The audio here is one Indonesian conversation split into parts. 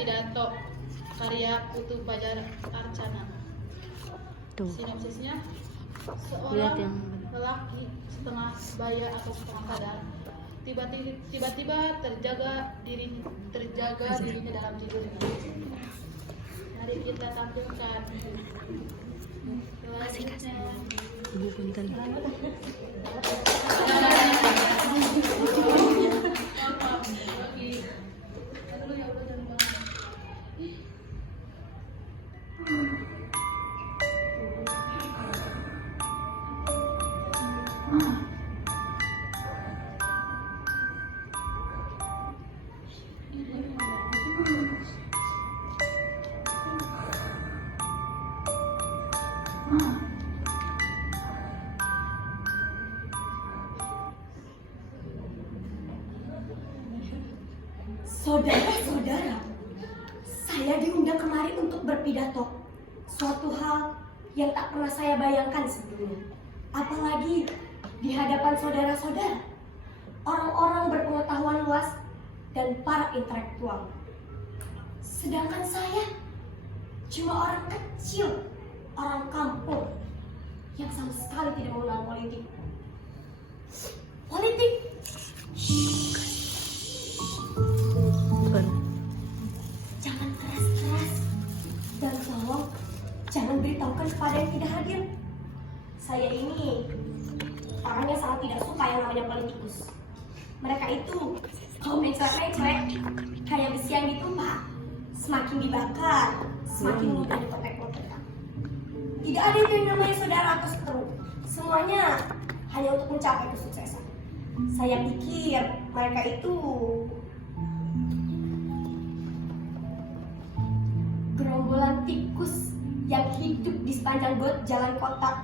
Pidato karya Putu Fajar Arcana. Tuh. Sinopsisnya, Lihat seorang yang lelaki setengah baya atau setengah sadar tiba-tiba terjaga dirinya dalam tidurnya. Mari kita tampilkan selanjutnya. Ibu punten. Saudara-saudara, saya diundang kemari untuk berpidato. Suatu hal yang tak pernah saya bayangkan sebelumnya. Apalagi di hadapan saudara-saudara, orang-orang berpengetahuan luas dan para intelektual. Sedangkan saya cuma orang kecil, orang kampung yang sama sekali tidak mengenal politik. Politik? Bukan. Jangan keras-keras dan tolong jangan beritahukan kepada yang tidak hadir. Saya ini orangnya sangat tidak suka yang namanya politikus. Mereka itu kalau mencelek-mencelek kayak besi yang ditumpak, semakin dibakar, semakin mudah dipotek-potekkan. Tidak ada yang namanya saudara atau seteru. Semuanya hanya untuk mencapai kesuksesan. Saya pikir mereka itu gerombolan tikus yang hidup di sepanjang got jalan kota.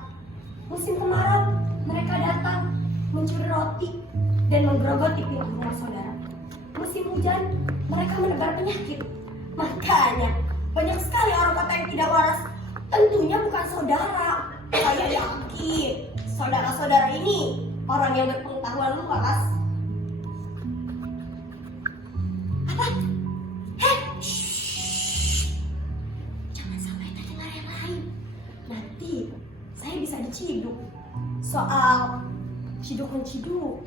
Musim kemarau, mereka datang mencuri roti dan menggerogoti pintu rumah saudara. Musim hujan, mereka menebar penyakit. Makanya, banyak sekali orang kota yang tidak waras. Tentunya bukan saudara. Saya yakin, saudara-saudara ini orang yang berpengetahuan luas. Apa? Heh, jangan sampai terdengar yang lain. Nanti saya bisa diciduk. Soal ciduk-menciduk,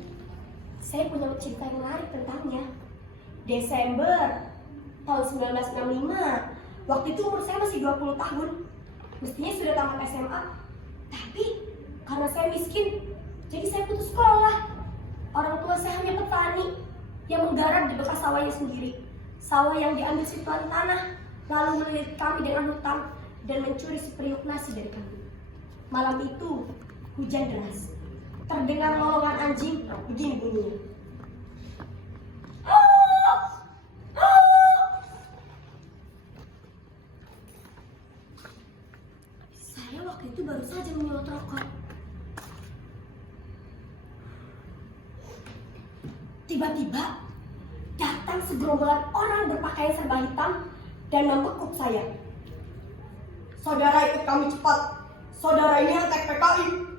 saya punya cerita yang menarik tentangnya. Desember tahun 1965, waktu itu umur saya masih 20 tahun. Mestinya sudah tamat SMA, tapi karena saya miskin, jadi saya putus sekolah. Orang tua saya hanya petani yang menggarap di bekas sawahnya sendiri. Sawah yang diambil si tuan tanah, lalu melilit kami dengan hutang dan mencuri seperiuk nasi dari kami. Malam itu, hujan deras. Terdengar lolongan anjing begini bunyinya. Saya waktu itu baru saja menyulut rokok. Tiba-tiba datang segerombolan orang berpakaian serba hitam dan membekuk saya. Saudara, ikut kami cepat. Saudara ini antek PKI.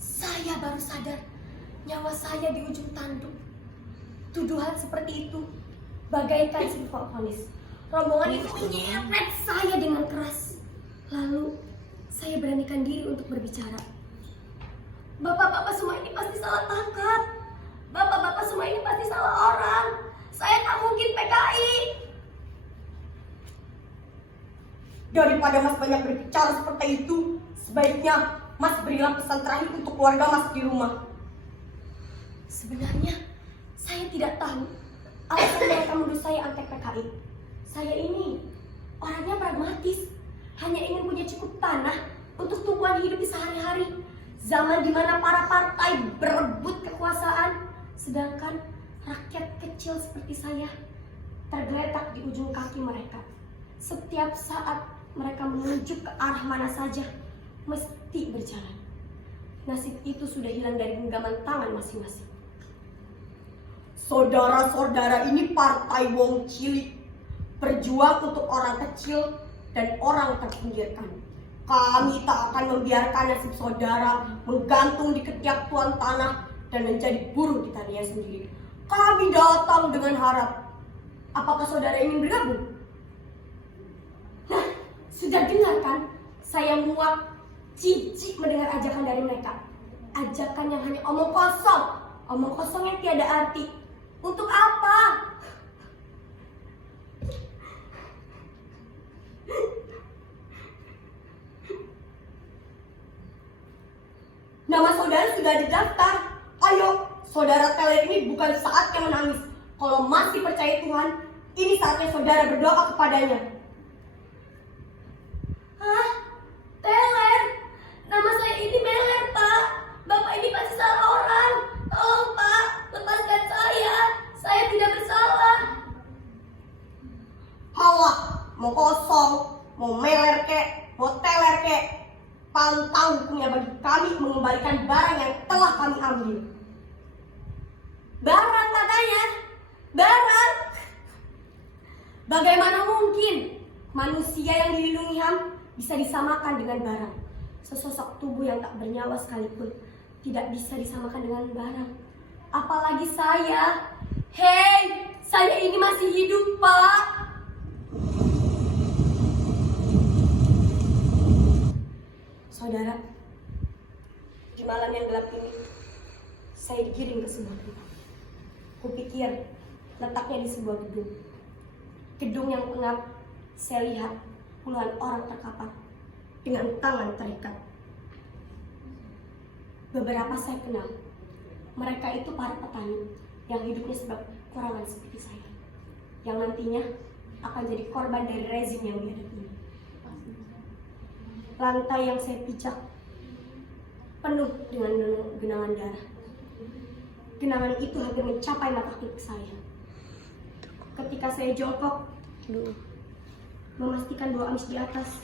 Saya baru sadar nyawa saya di ujung tanduk. Tuduhan seperti itu bagaikan silver vonis. Rombongan itu menyeret saya dengan keras. Lalu saya beranikan diri untuk berbicara. Bapak-bapak semua ini pasti salah tangkap. Bapak-bapak semua ini pasti salah orang. Saya tak mungkin PKI. Daripada Mas banyak berbicara seperti itu, sebaiknya Mas berilah pesan terakhir untuk keluarga Mas di rumah. Sebenarnya saya tidak tahu alasan mereka menuduh saya antek PKI. Saya ini orangnya pragmatis, hanya ingin punya cukup tanah untuk tumbuhan hidup di sehari-hari. Zaman di mana para partai berebut kekuasaan, sedangkan rakyat kecil seperti saya tergeletak di ujung kaki mereka. Setiap saat mereka menunjuk ke arah mana saja, mesti berjalan. Nasib itu sudah hilang dari genggaman tangan masing-masing. Saudara-saudara ini partai wong cilik, berjuang untuk orang kecil dan orang terpinggirkan. Kami tak akan membiarkan nasib saudara menggantung di ketiak tuan tanah dan menjadi buruh di taninya sendiri. Kami datang dengan harap Apakah saudara ingin bergabung? Nah, sudah dengar kan? Saya muak, jijik mendengar ajakan dari mereka. Ajakan yang hanya omong kosong yang tiada arti. Untuk apa? Nama saudara sudah didaftar. Ayo, saudara teler ini bukan saatnya menangis. Kalau masih percaya Tuhan, ini saatnya saudara berdoa kepadanya. Hah? Teler? Nama saya ini Meler, Pak. Bapak ini pasti salah orang. Tolong, Pak, lepaskan saya. Saya tidak bersalah. Halah, mau kosong, mau meler kek, mau teler kek. Pantang hukumnya bagi kami mengembalikan barang yang telah kami ambil. Barang katanya? Barang? Bagaimana mungkin manusia yang dilindungi HAM bisa disamakan dengan barang? Sesosok tubuh yang tak bernyawa sekalipun tidak bisa disamakan dengan barang. Apalagi saya. Hei, saya ini masih hidup, Pak. Saudara, di malam yang gelap ini, saya digiring ke sebuah tempat. Kupikir letaknya di sebuah gedung. Gedung yang pengap, saya lihat puluhan orang terkapar dengan tangan terikat. Beberapa saya kenal. Mereka itu para petani yang hidupnya sebab kurangan seperti saya, yang nantinya akan jadi korban dari rezim yang biadab ini. Lantai yang saya pijak penuh dengan genangan darah. Genangan itu hampir mencapai mata kaki saya. Ketika saya jongkok, memastikan bahwa amis di atas,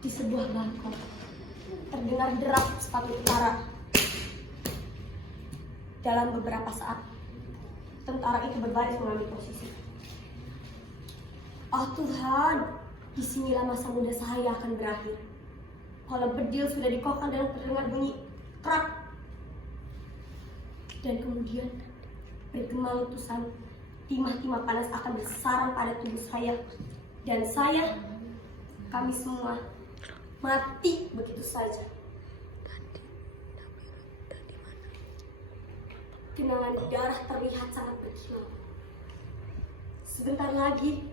di sebuah balkon terdengar derap sepatu utara. Dalam beberapa saat, tentara itu berbaris mengambil posisi. Oh Tuhan, disinilah masa muda saya akan berakhir. Kalau bedil sudah dikokang dan terdengar bunyi krak. Dan kemudian bergema letusan, timah-timah panas akan bersarang pada tubuh saya. Dan saya, kami semua, mati begitu saja. Genangan darah terlihat sangat berkilau. Sebentar lagi,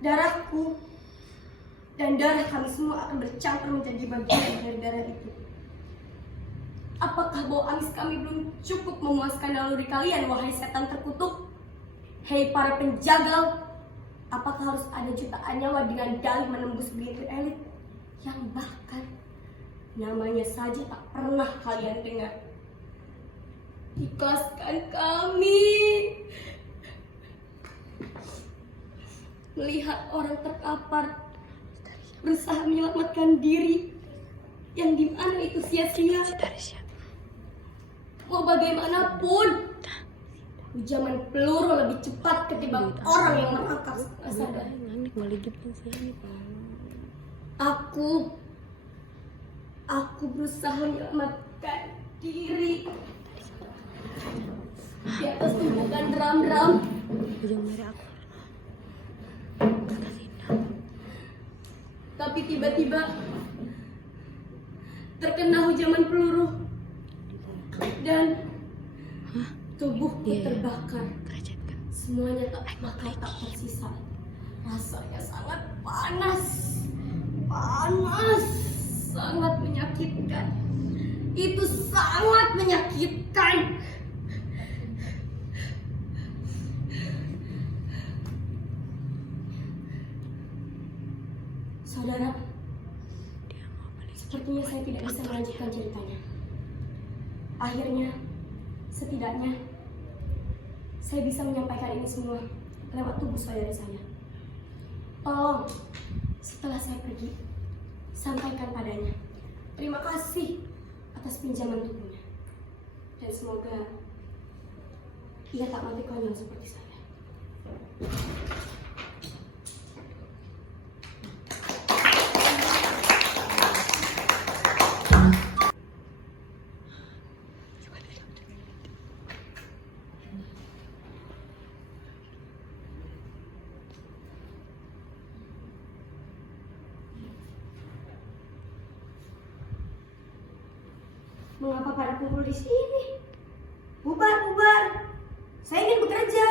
darahku dan darah kami semua akan bercampur menjadi bagian dari darah itu. Apakah bau amis kami belum cukup memuaskan naluri kalian, wahai setan terkutuk? Hei para penjagal, apakah harus ada jutaan nyawa dengan dalih menembus gelintir elit yang bahkan namanya saja tak pernah kalian dengar? Ikhlaskan kami. Melihat orang terkapar berusaha menyelamatkan diri yang dimana itu sia-sia. Mau bagaimanapun, ujaman peluru lebih cepat ketimbang orang yang merangkak sadar. Aku berusaha menyelamatkan diri di atas tumpukan drum-drum. Tapi tiba-tiba terkena hujaman peluru dan tubuhku terbakar. Semuanya tak tersisa. Rasanya sangat panas, sangat menyakitkan. Itu sangat menyakitkan. Saudara, sepertinya saya tidak bisa melanjutkan ceritanya. Akhirnya, setidaknya, saya bisa menyampaikan ini semua lewat tubuh saudara saya. Tolong, setelah saya pergi, sampaikan padanya. Terima kasih atas pinjaman tubuhnya. Dan semoga ia tak mati konyol seperti saya. Mengapa pada kumpul di sini? Bubar, bubar. Saya ingin bekerja.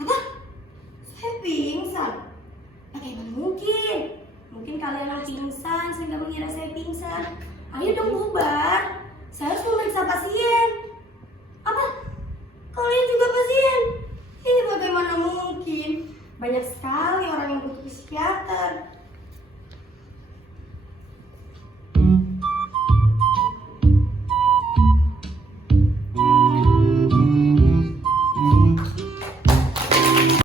Apa? Saya pingsan. Bagaimana mungkin? Mungkin kalian yang pingsan sehingga mengira saya pingsan. Ayo dong bubar. Saya harus memeriksa pasien. Apa? Kalian juga pasien? Ini bagaimana mungkin? Banyak sekali orang yang butuh psikiater.